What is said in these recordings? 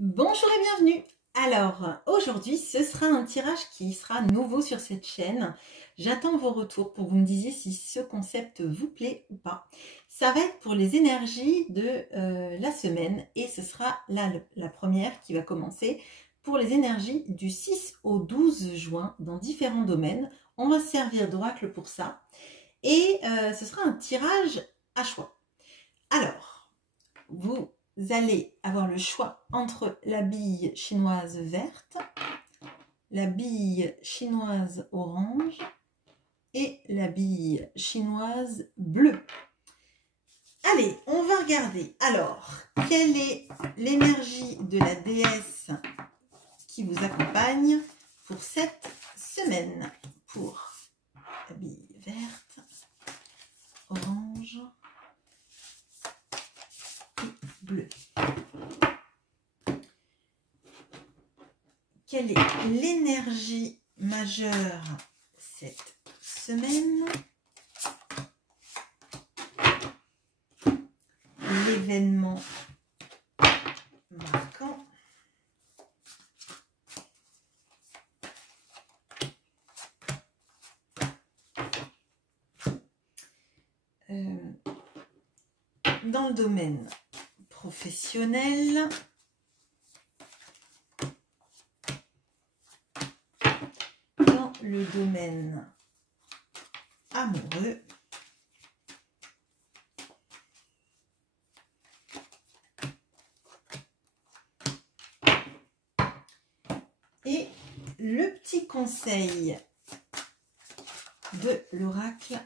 Bonjour et bienvenue. Alors, aujourd'hui, ce sera un tirage qui sera nouveau sur cette chaîne. J'attends vos retours pour que vous me disiez si ce concept vous plaît ou pas. Ça va être pour les énergies de la semaine et ce sera la première qui va commencer pour les énergies du 6 au 12 juin dans différents domaines. On va se servir d'oracle pour ça et ce sera un tirage à choix. Alors, vous allez avoir le choix entre la bille chinoise verte, la bille chinoise orange et la bille chinoise bleue. Allez, on va regarder. Alors, quelle est l'énergie de la déesse qui vous accompagne pour cette semaine? Pour la bille verte, orange, bleu. Quelle est l'énergie majeure cette semaine? L'événement marquant. Dans le domaine professionnel, dans le domaine amoureux, et le petit conseil de l'oracle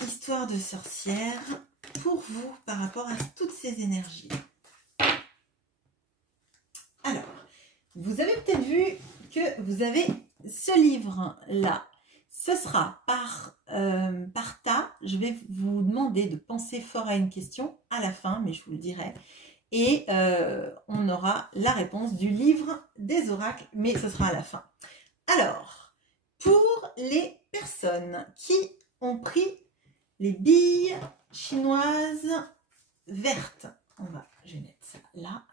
Histoire de sorcière pour vous par rapport à toutes ces énergies. Alors, vous avez peut-être vu que vous avez ce livre-là. Ce sera par tas. Je vais vous demander de penser fort à une question à la fin, mais je vous le dirai. Et on aura la réponse du livre des oracles, mais ce sera à la fin. Alors, pour les personnes qui ont pris les billes chinoises vertes, je vais mettre ça là,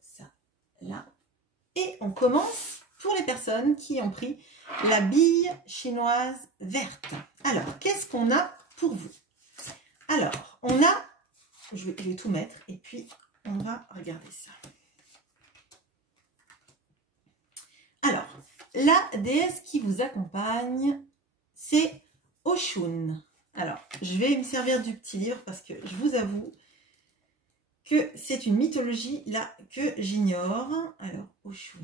ça là, et on commence pour les personnes qui ont pris la bille chinoise verte. Alors, qu'est-ce qu'on a pour vous? Alors, on a, je vais tout mettre et puis on va regarder ça. Alors, la déesse qui vous accompagne, c'est Oshun. Alors, je vais me servir du petit livre parce que je vous avoue que c'est une mythologie là que j'ignore. Alors, Oshun,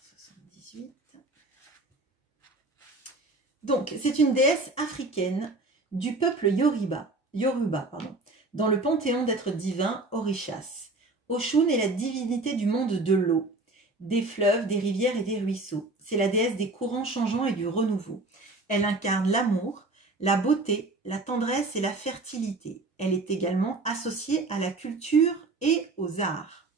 78. Donc, c'est une déesse africaine du peuple Yoruba, dans le panthéon d'êtres divins Orishas. Oshun est la divinité du monde de l'eau, des fleuves, des rivières et des ruisseaux. C'est la déesse des courants changeants et du renouveau. Elle incarne l'amour, la beauté, la tendresse et la fertilité. Elle est également associée à la culture et aux arts.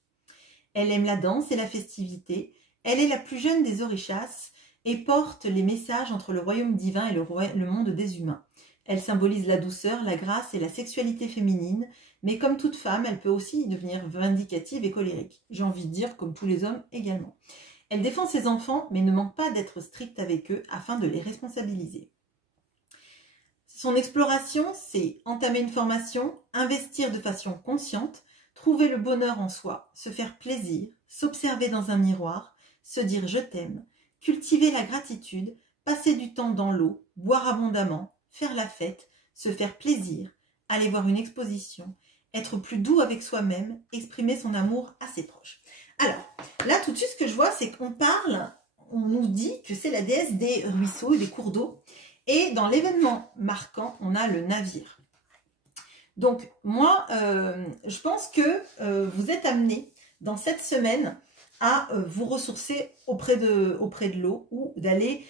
Elle aime la danse et la festivité. Elle est la plus jeune des Orishas et porte les messages entre le royaume divin et le monde des humains. Elle symbolise la douceur, la grâce et la sexualité féminine, mais comme toute femme, elle peut aussi devenir vindicative et colérique. J'ai envie de dire, comme tous les hommes également. Elle défend ses enfants, mais ne manque pas d'être stricte avec eux afin de les responsabiliser. Son exploration, c'est entamer une formation, investir de façon consciente, trouver le bonheur en soi, se faire plaisir, s'observer dans un miroir, se dire « je t'aime », cultiver la gratitude, passer du temps dans l'eau, boire abondamment, faire la fête, se faire plaisir, aller voir une exposition, être plus doux avec soi-même, exprimer son amour à ses proches. Alors, là, tout de suite, ce que je vois, c'est qu'on parle, on nous dit que c'est la déesse des ruisseaux et des cours d'eau. Et dans l'événement marquant, on a le navire. Donc, moi, je pense que vous êtes amené dans cette semaine à vous ressourcer auprès de l'eau ou d'aller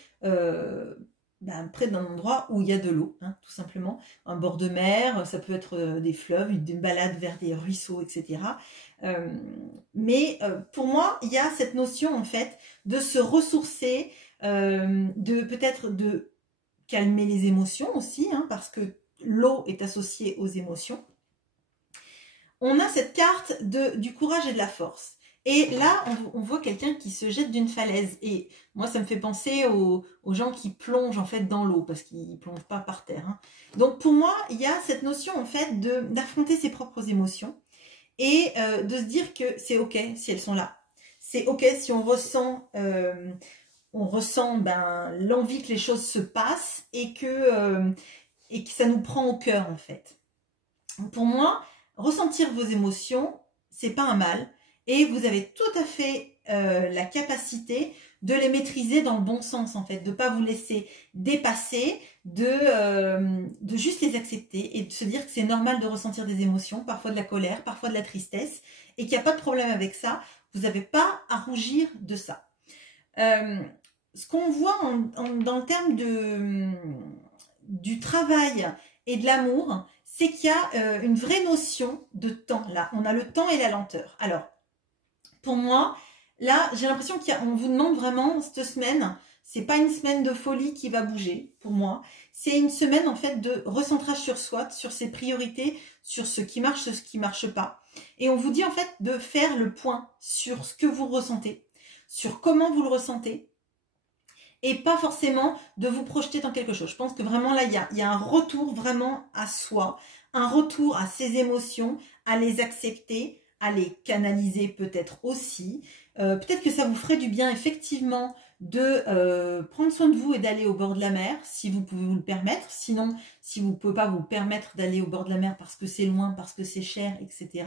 près d'un endroit où il y a de l'eau, hein, tout simplement. Un bord de mer, ça peut être des fleuves, une balade vers des ruisseaux, etc. Mais pour moi, il y a cette notion, en fait, de se ressourcer, peut-être de calmer les émotions aussi, hein, parce que l'eau est associée aux émotions. on a cette carte du courage et de la force. Et là, on voit quelqu'un qui se jette d'une falaise. Et moi, ça me fait penser aux gens qui plongent en fait dans l'eau, parce qu'ils ne plongent pas par terre. Hein. Donc pour moi, il y a cette notion en fait d'affronter ses propres émotions et de se dire que c'est ok si elles sont là. C'est ok si on ressent l'envie que les choses se passent et que ça nous prend au cœur en fait. Pour moi, ressentir vos émotions, c'est pas un mal. Et vous avez tout à fait la capacité de les maîtriser dans le bon sens, en fait. De ne pas vous laisser dépasser, de juste les accepter et de se dire que c'est normal de ressentir des émotions, parfois de la colère, parfois de la tristesse, et qu'il n'y a pas de problème avec ça. Vous n'avez pas à rougir de ça. Ce qu'on voit dans le terme du travail et de l'amour, c'est qu'il y a une vraie notion de temps. Là, on a le temps et la lenteur. Alors, pour moi, là, j'ai l'impression qu'on vous demande vraiment, cette semaine, c'est pas une semaine de folie qui va bouger, pour moi. C'est une semaine, en fait, de recentrage sur soi, sur ses priorités, sur ce qui marche, ce qui marche pas. Et on vous dit, en fait, de faire le point sur ce que vous ressentez, sur comment vous le ressentez, et pas forcément de vous projeter dans quelque chose. Je pense que vraiment, là, il y a un retour vraiment à soi, un retour à ses émotions, à les accepter, à les canaliser peut-être aussi. Peut-être que ça vous ferait du bien effectivement de prendre soin de vous et d'aller au bord de la mer, si vous pouvez vous le permettre. Sinon, si vous ne pouvez pas vous permettre d'aller au bord de la mer parce que c'est loin, parce que c'est cher, etc.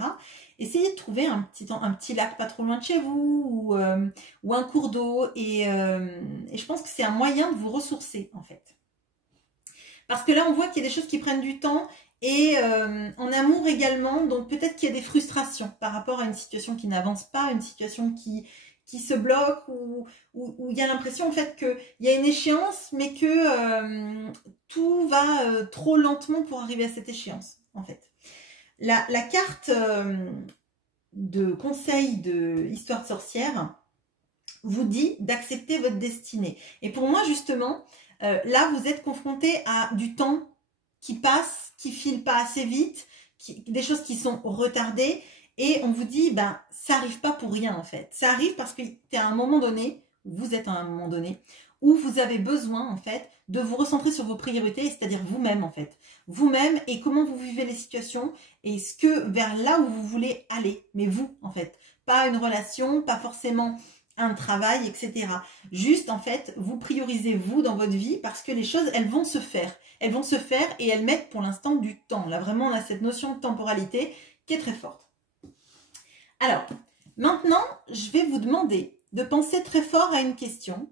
Essayez de trouver un petit lac pas trop loin de chez vous ou un cours d'eau. Et je pense que c'est un moyen de vous ressourcer en fait. Parce que là, on voit qu'il y a des choses qui prennent du temps. Et en amour également, donc peut-être qu'il y a des frustrations par rapport à une situation qui n'avance pas, une situation qui se bloque, ou il y a l'impression en fait qu'il y a une échéance, mais que tout va trop lentement pour arriver à cette échéance, en fait. La carte de conseil de Histoire de sorcière vous dit d'accepter votre destinée. Et pour moi, justement, là, vous êtes confronté à du temps qui passe, qui file pas assez vite, des choses qui sont retardées, et on vous dit, ben, ça arrive pas pour rien en fait. Ça arrive parce que t'es à un moment donné, vous êtes à un moment donné, où vous avez besoin en fait de vous recentrer sur vos priorités, c'est-à-dire vous-même en fait. Vous-même et comment vous vivez les situations et vers là où vous voulez aller, mais vous en fait. Pas une relation, pas forcément un travail, etc. Juste en fait, vous priorisez vous dans votre vie parce que les choses, elles vont se faire. Elles vont se faire et elles mettent pour l'instant du temps. Là, vraiment, on a cette notion de temporalité qui est très forte. Alors, maintenant, je vais vous demander de penser très fort à une question.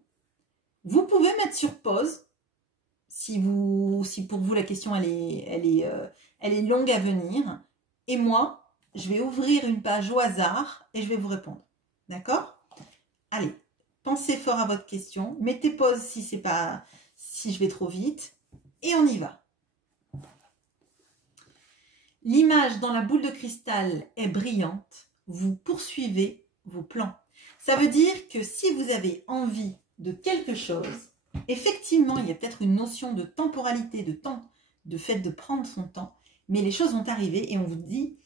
Vous pouvez mettre sur pause si pour vous la question elle est longue à venir. Et moi, je vais ouvrir une page au hasard et je vais vous répondre. D'accord ? Allez, pensez fort à votre question. Mettez pause si je vais trop vite. Et on y va. L'image dans la boule de cristal est brillante. Vous poursuivez vos plans. Ça veut dire que si vous avez envie de quelque chose, effectivement, il y a peut-être une notion de temporalité, de temps, de fait de prendre son temps, mais les choses vont arriver et on vous dit,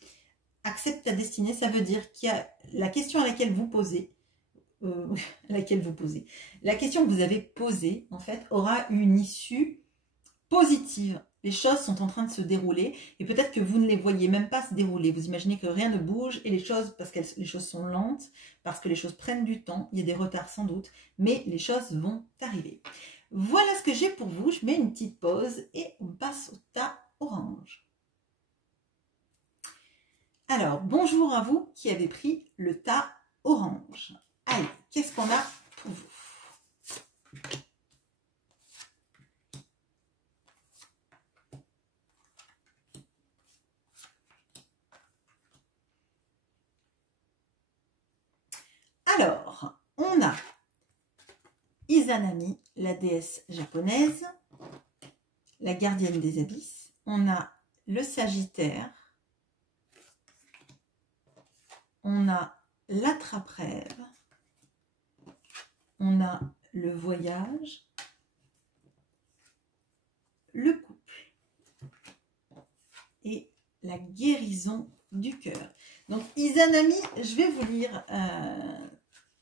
accepte ta destinée. Ça veut dire qu'il y a la question à laquelle vous posez, la question que vous avez posée, en fait, aura une issue positive. Les choses sont en train de se dérouler et peut-être que vous ne les voyez même pas se dérouler. Vous imaginez que rien ne bouge et les choses, parce que les choses sont lentes, parce que les choses prennent du temps, il y a des retards sans doute, mais les choses vont arriver. Voilà ce que j'ai pour vous. Je mets une petite pause et on passe au tas orange. Alors, bonjour à vous qui avez pris le tas orange. Allez, qu'est-ce qu'on a pour vous ? Alors, on a Izanami, la déesse japonaise, la gardienne des abysses. On a le Sagittaire. On a l'attrape-rêve. On a le voyage. Le couple. Et la guérison du cœur. Donc, Izanami, je vais vous lire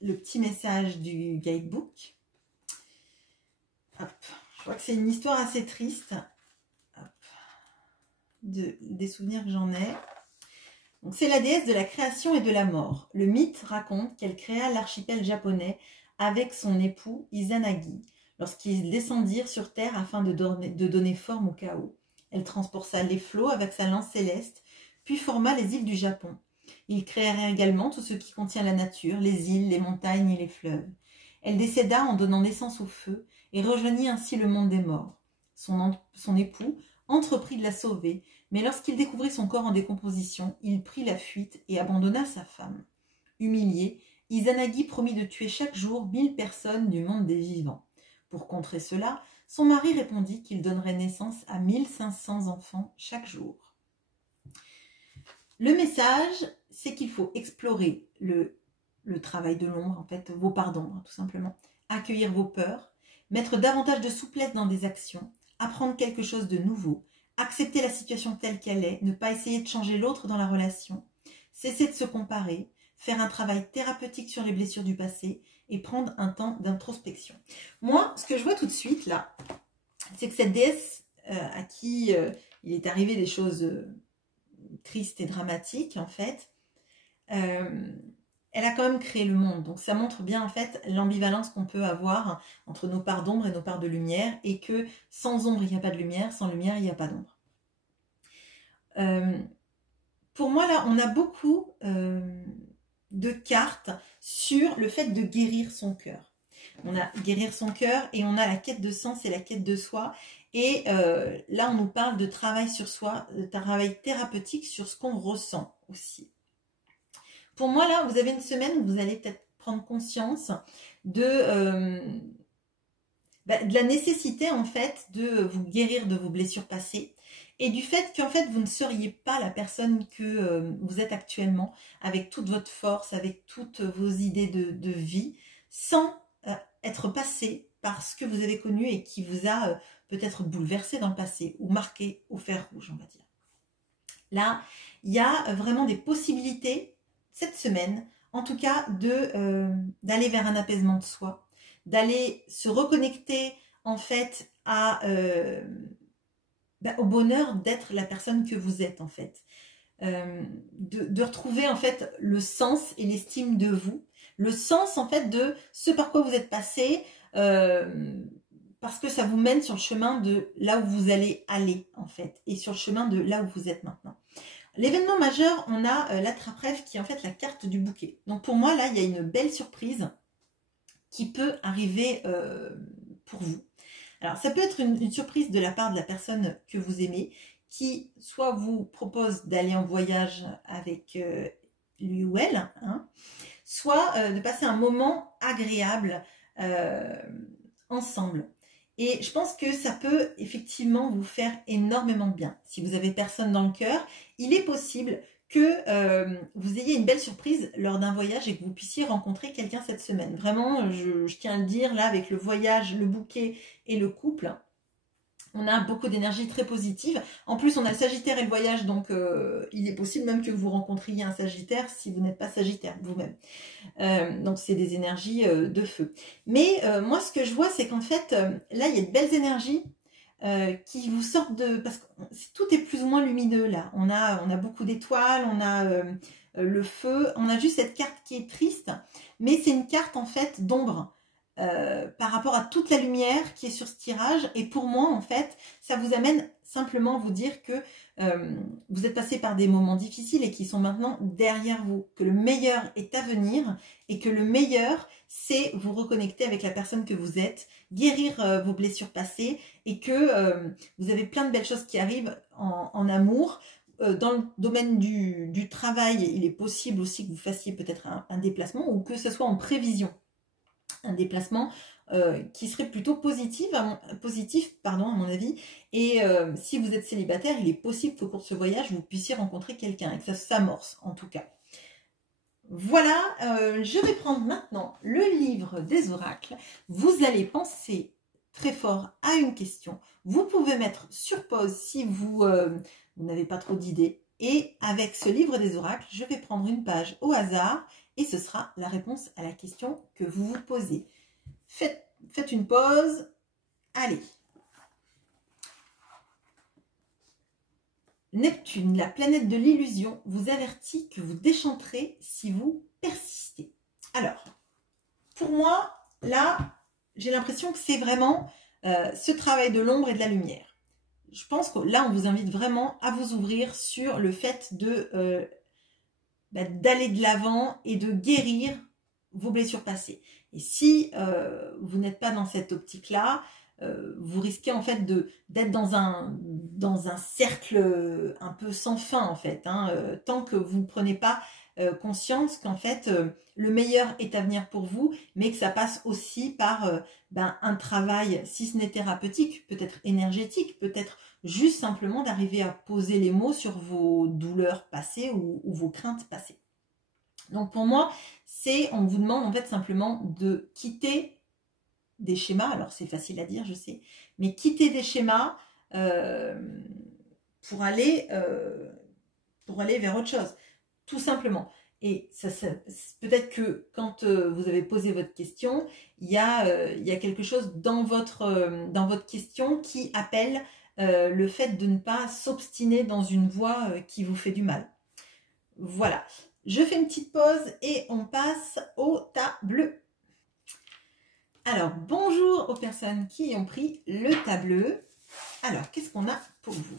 le petit message du guidebook. Hop. Je crois que c'est une histoire assez triste. Hop. Des souvenirs que j'en ai. Donc, c'est la déesse de la création et de la mort. Le mythe raconte qu'elle créa l'archipel japonais avec son époux Izanagi, lorsqu'ils descendirent sur terre afin de donner forme au chaos. Elle transporta les flots avec sa lance céleste, puis forma les îles du Japon. Ils créèrent également tout ce qui contient la nature, les îles, les montagnes et les fleuves. Elle décéda en donnant naissance au feu et rejoignit ainsi le monde des morts. Son époux entreprit de la sauver, mais lorsqu'il découvrit son corps en décomposition, il prit la fuite et abandonna sa femme. Humilié, Izanagi promit de tuer chaque jour 1000 personnes du monde des vivants. Pour contrer cela, son mari répondit qu'il donnerait naissance à 1500 enfants chaque jour. Le message, c'est qu'il faut explorer le travail de l'ombre, en fait, vos parts d'ombre, tout simplement. Accueillir vos peurs, mettre davantage de souplesse dans des actions, apprendre quelque chose de nouveau, accepter la situation telle qu'elle est, ne pas essayer de changer l'autre dans la relation, cesser de se comparer, faire un travail thérapeutique sur les blessures du passé et prendre un temps d'introspection. Moi, ce que je vois tout de suite, là, c'est que cette déesse à qui il est arrivé des choses tristes et dramatiques, en fait, elle a quand même créé le monde. Donc, ça montre bien, en fait, l'ambivalence qu'on peut avoir entre nos parts d'ombre et nos parts de lumière, et que sans ombre, il n'y a pas de lumière, sans lumière, il n'y a pas d'ombre. Pour moi, là, on a beaucoup de cartes sur le fait de guérir son cœur. On a guérir son cœur et on a la quête de sens et la quête de soi. Et là, on nous parle de travail sur soi, de travail thérapeutique sur ce qu'on ressent aussi. Pour moi, là, vous avez une semaine où vous allez peut-être prendre conscience de la nécessité, en fait, de vous guérir de vos blessures passées et du fait qu'en fait, vous ne seriez pas la personne que vous êtes actuellement, avec toute votre force, avec toutes vos idées de vie, sans être passé par ce que vous avez connu et qui vous a peut-être bouleversé dans le passé ou marqué au fer rouge, on va dire. Là, il y a vraiment des possibilités cette semaine, en tout cas, d'aller vers un apaisement de soi, d'aller se reconnecter en fait au bonheur d'être la personne que vous êtes en fait, de retrouver en fait le sens et l'estime de vous, le sens en fait de ce par quoi vous êtes passé, parce que ça vous mène sur le chemin de là où vous allez aller en fait, et sur le chemin de là où vous êtes maintenant. L'événement majeur, on a l'attrape-rêve qui est en fait la carte du bouquet. Donc pour moi, là, il y a une belle surprise qui peut arriver pour vous. Alors, ça peut être une surprise de la part de la personne que vous aimez, qui soit vous propose d'aller en voyage avec lui ou elle, hein, soit de passer un moment agréable ensemble. Et je pense que ça peut effectivement vous faire énormément de bien. Si vous avez personne dans le cœur, il est possible que vous ayez une belle surprise lors d'un voyage et que vous puissiez rencontrer quelqu'un cette semaine. Vraiment, je tiens à le dire, là, avec le voyage, le bouquet et le couple, on a beaucoup d'énergie très positive. En plus, on a le Sagittaire et le voyage, donc il est possible même que vous rencontriez un Sagittaire si vous n'êtes pas Sagittaire vous-même. Donc, c'est des énergies de feu. Mais moi, ce que je vois, c'est qu'en fait, là, il y a de belles énergies qui vous sortent de... Parce que tout est plus ou moins lumineux, là. On a beaucoup d'étoiles, on a le feu, on a juste cette carte qui est triste, mais c'est une carte, en fait, d'ombre. Par rapport à toute la lumière qui est sur ce tirage, et pour moi en fait ça vous amène simplement à vous dire que vous êtes passé par des moments difficiles et qui sont maintenant derrière vous, que le meilleur est à venir et que le meilleur c'est vous reconnecter avec la personne que vous êtes, guérir vos blessures passées et que vous avez plein de belles choses qui arrivent en amour. Dans le domaine du travail, il est possible aussi que vous fassiez peut-être un déplacement ou que ce soit en prévision. Un déplacement qui serait plutôt positif à mon avis. Et si vous êtes célibataire, il est possible qu'au cours de ce voyage, vous puissiez rencontrer quelqu'un et que ça s'amorce en tout cas. Voilà, je vais prendre maintenant le livre des oracles. Vous allez penser très fort à une question. Vous pouvez mettre sur pause si vous n'avez pas trop d'idées. Et avec ce livre des oracles, je vais prendre une page au hasard et ce sera la réponse à la question que vous vous posez. Faites une pause. Allez. Neptune, la planète de l'illusion, vous avertit que vous déchanterez si vous persistez. Alors, pour moi, là, j'ai l'impression que c'est vraiment ce travail de l'ombre et de la lumière. Je pense que là, on vous invite vraiment à vous ouvrir sur le fait de d'aller de l'avant et de guérir vos blessures passées. Et si vous n'êtes pas dans cette optique-là, vous risquez en fait d'être dans un cercle un peu sans fin en fait, hein, tant que vous ne prenez pas conscience qu'en fait le meilleur est à venir pour vous, mais que ça passe aussi par un travail, si ce n'est thérapeutique, peut-être énergétique, peut-être juste simplement d'arriver à poser les mots sur vos douleurs passées ou vos craintes passées. Donc pour moi, on vous demande en fait simplement de quitter des schémas, alors c'est facile à dire, je sais, mais quitter des schémas pour aller vers autre chose, tout simplement. Et peut-être que quand vous avez posé votre question, il y a quelque chose dans votre question qui appelle le fait de ne pas s'obstiner dans une voie qui vous fait du mal. Voilà. Je fais une petite pause et on passe au tas bleu. Alors, bonjour aux personnes qui ont pris le tas bleu. Alors, qu'est-ce qu'on a pour vous?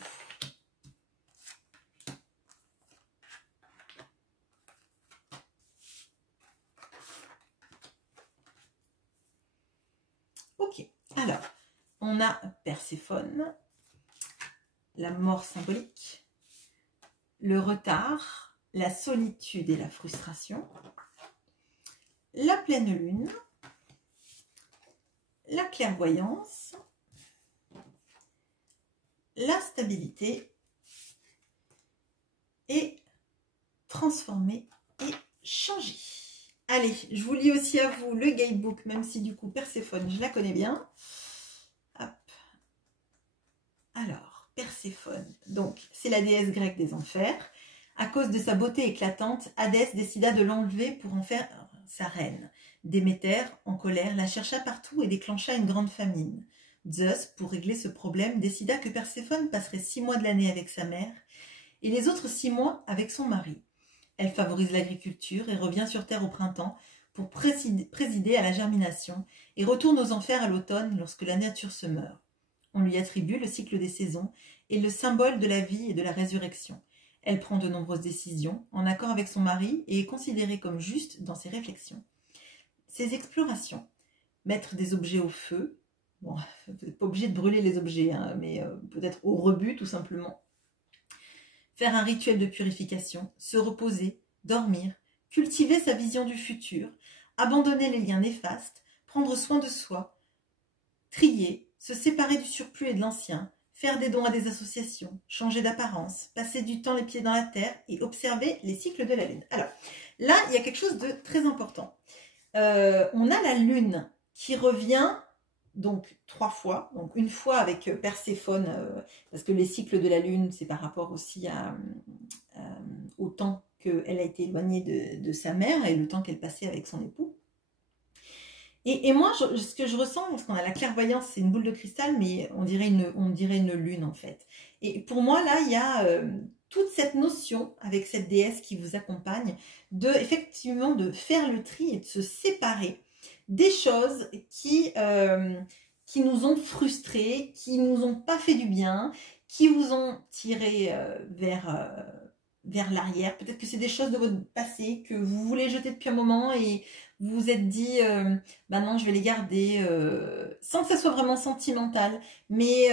Ok, alors, on a Perséphone, la mort symbolique, le retard, la solitude et la frustration, la pleine lune, la clairvoyance, la stabilité et transformer et changer. Allez, je vous lis aussi à vous le guidebook, même si du coup Perséphone, je la connais bien. Hop. Alors, Perséphone, donc c'est la déesse grecque des enfers. À cause de sa beauté éclatante, Hadès décida de l'enlever pour en faire sa reine. Déméter, en colère, la chercha partout et déclencha une grande famine. Zeus, pour régler ce problème, décida que Perséphone passerait 6 mois de l'année avec sa mère et les autres 6 mois avec son mari. Elle favorise l'agriculture et revient sur Terre au printemps pour présider à la germination et retourne aux enfers à l'automne lorsque la nature se meurt. On lui attribue le cycle des saisons et le symbole de la vie et de la résurrection. Elle prend de nombreuses décisions en accord avec son mari et est considérée comme juste dans ses réflexions. Ses explorations, mettre des objets au feu, bon, vous n'êtes pas obligé de brûler les objets, hein, mais peut-être au rebut tout simplement. Faire un rituel de purification, se reposer, dormir, cultiver sa vision du futur, abandonner les liens néfastes, prendre soin de soi, trier, se séparer du surplus et de l'ancien, faire des dons à des associations, changer d'apparence, passer du temps les pieds dans la terre et observer les cycles de la lune. Alors, là, il y a quelque chose de très important. On a la lune qui revient donc 3 fois, donc une fois avec Perséphone, parce que les cycles de la lune, c'est par rapport aussi au temps qu'elle a été éloignée de sa mère et le temps qu'elle passait avec son époux. Et moi, ce que je ressens, parce qu'on a la clairvoyance, c'est une boule de cristal, mais on dirait une lune en fait. Et pour moi, là, il y a toute cette notion avec cette déesse qui vous accompagne, effectivement de faire le tri et de se séparer des choses qui nous ont frustrés, qui nous ont pas fait du bien, qui vous ont tiré vers l'arrière. Peut-être que c'est des choses de votre passé que vous voulez jeter depuis un moment et vous vous êtes dit bah non, je vais les garder sans que ça soit vraiment sentimental, mais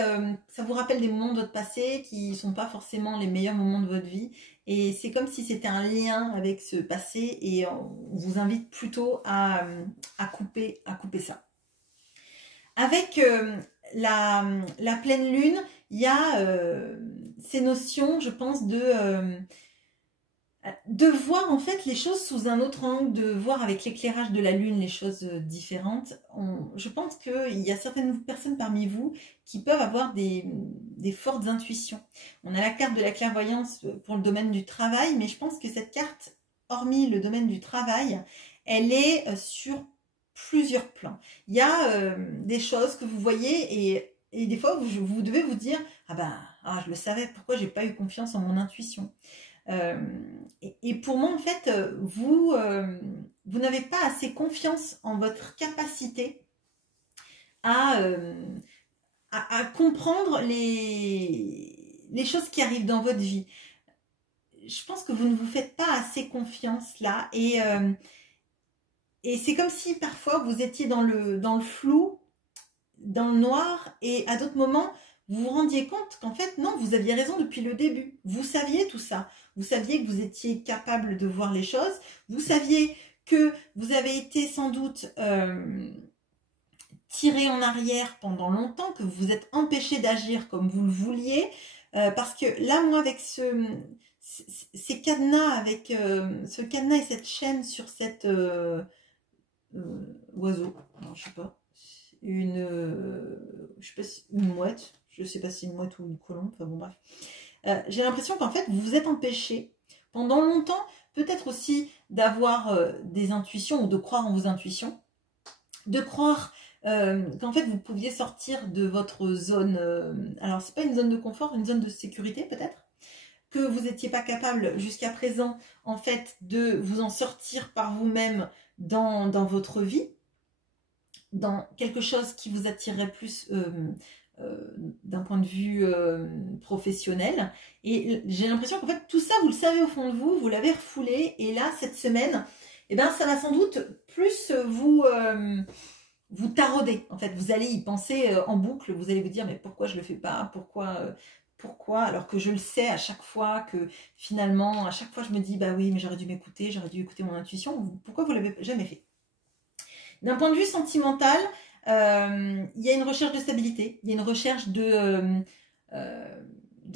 ça vous rappelle des moments de votre passé qui ne sont pas forcément les meilleurs moments de votre vie et c'est comme si c'était un lien avec ce passé et on vous invite plutôt à couper ça. Avec la pleine lune, il y a ces notions, je pense, de de voir en fait les choses sous un autre angle, de voir avec l'éclairage de la lune les choses différentes. Je pense qu'il y a certaines personnes parmi vous qui peuvent avoir des fortes intuitions. On a la carte de la clairvoyance pour le domaine du travail, mais je pense que cette carte, hormis le domaine du travail, elle est sur plusieurs plans. Il y a des choses que vous voyez et des fois vous devez vous dire « Ah ben, je le savais, pourquoi j'ai pas eu confiance en mon intuition ?» Et pour moi, en fait, vous n'avez pas assez confiance en votre capacité à comprendre les choses qui arrivent dans votre vie. Je pense que vous ne vous faites pas assez confiance là. Et c'est comme si parfois vous étiez dans le flou, dans le noir, et à d'autres moments, vous vous rendiez compte qu'en fait, non, vous aviez raison depuis le début. Vous saviez tout ça. Vous saviez que vous étiez capable de voir les choses. Vous saviez que vous avez été sans doute tiré en arrière pendant longtemps, que vous vous êtes empêché d'agir comme vous le vouliez. Parce que là, moi, avec ces cadenas, avec ce cadenas et cette chaîne sur cet oiseau, non, je sais pas, je sais pas si une mouette, je sais pas si une mouette ou une colombe, enfin bon bref. J'ai l'impression qu'en fait vous vous êtes empêché pendant longtemps, peut-être aussi d'avoir des intuitions ou de croire en vos intuitions, de croire qu'en fait vous pouviez sortir de votre zone, alors c'est pas une zone de confort, une zone de sécurité peut-être, que vous n'étiez pas capable jusqu'à présent en fait de vous en sortir par vous-même dans votre vie, dans quelque chose qui vous attirerait plus d'un point de vue professionnel. Et j'ai l'impression qu'en fait, tout ça, vous le savez au fond de vous, vous l'avez refoulé. Et là, cette semaine, eh ben, ça va sans doute plus vous tarauder. En fait, vous allez y penser en boucle. Vous allez vous dire, mais pourquoi je le fais pas? Pourquoi, alors que je le sais à chaque fois, que finalement, à chaque fois, je me dis, bah oui, mais j'aurais dû m'écouter, j'aurais dû écouter mon intuition. Pourquoi vous l'avez jamais fait? D'un point de vue sentimental, il y a une recherche de stabilité, il y a une recherche de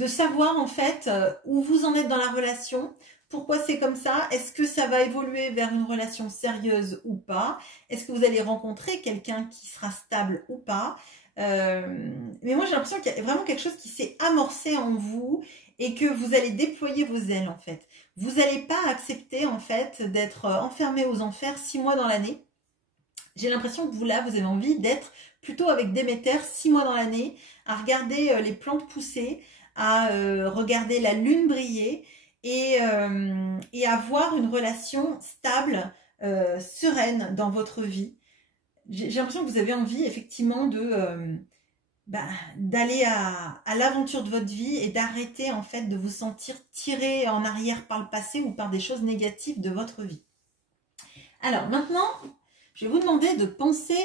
savoir en fait où vous en êtes dans la relation, pourquoi c'est comme ça, est-ce que ça va évoluer vers une relation sérieuse ou pas, est-ce que vous allez rencontrer quelqu'un qui sera stable ou pas. Mais moi j'ai l'impression qu'il y a vraiment quelque chose qui s'est amorcé en vous et que vous allez déployer vos ailes en fait. Vous n'allez pas accepter en fait d'être enfermé aux enfers 6 mois dans l'année. J'ai l'impression que vous avez envie d'être plutôt avec Déméter 6 mois dans l'année, à regarder les plantes pousser, à regarder la lune briller et avoir une relation stable, sereine dans votre vie. J'ai l'impression que vous avez envie effectivement d'aller à l'aventure de votre vie et d'arrêter en fait de vous sentir tiré en arrière par le passé ou par des choses négatives de votre vie. Alors maintenant, je vais vous demander de penser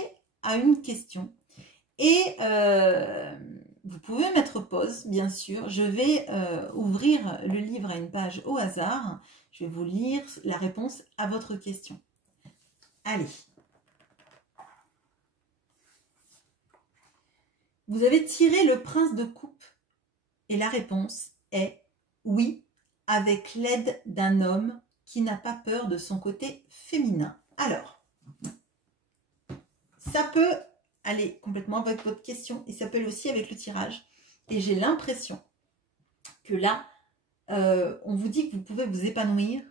à une question et vous pouvez mettre pause, bien sûr. Je vais ouvrir le livre à une page au hasard. Je vais vous lire la réponse à votre question. Allez. Vous avez tiré le prince de coupe et la réponse est oui, avec l'aide d'un homme qui n'a pas peur de son côté féminin. Alors, ça peut aller complètement avec votre question et ça peut aller aussi avec le tirage. Et j'ai l'impression que là, on vous dit que vous pouvez vous épanouir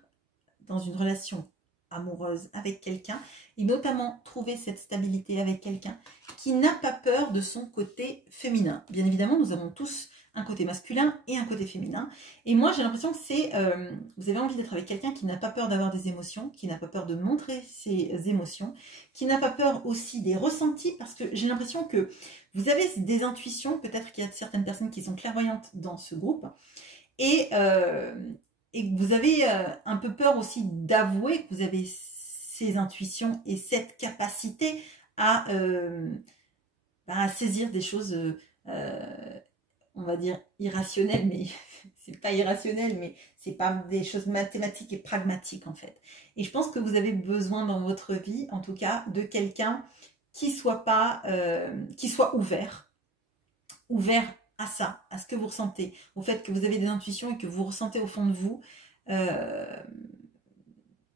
dans une relation amoureuse avec quelqu'un et notamment trouver cette stabilité avec quelqu'un qui n'a pas peur de son côté féminin. Bien évidemment, nous avons tous un côté masculin et un côté féminin. Et moi, j'ai l'impression que c'est... vous avez envie d'être avec quelqu'un qui n'a pas peur d'avoir des émotions, qui n'a pas peur de montrer ses émotions, qui n'a pas peur aussi des ressentis, parce que j'ai l'impression que vous avez des intuitions, peut-être qu'il y a certaines personnes qui sont clairvoyantes dans ce groupe, et que vous avez un peu peur aussi d'avouer que vous avez ces intuitions et cette capacité à saisir des choses... on va dire irrationnel, mais c'est pas irrationnel, mais c'est pas des choses mathématiques et pragmatiques en fait. Et je pense que vous avez besoin dans votre vie, en tout cas, de quelqu'un qui soit pas, qui soit ouvert à ça, à ce que vous ressentez, au fait que vous avez des intuitions et que vous ressentez au fond de vous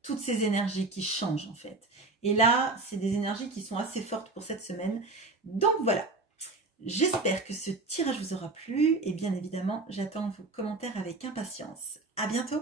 toutes ces énergies qui changent en fait. Et là, c'est des énergies qui sont assez fortes pour cette semaine. Donc voilà, j'espère que ce tirage vous aura plu et bien évidemment, j'attends vos commentaires avec impatience. À bientôt!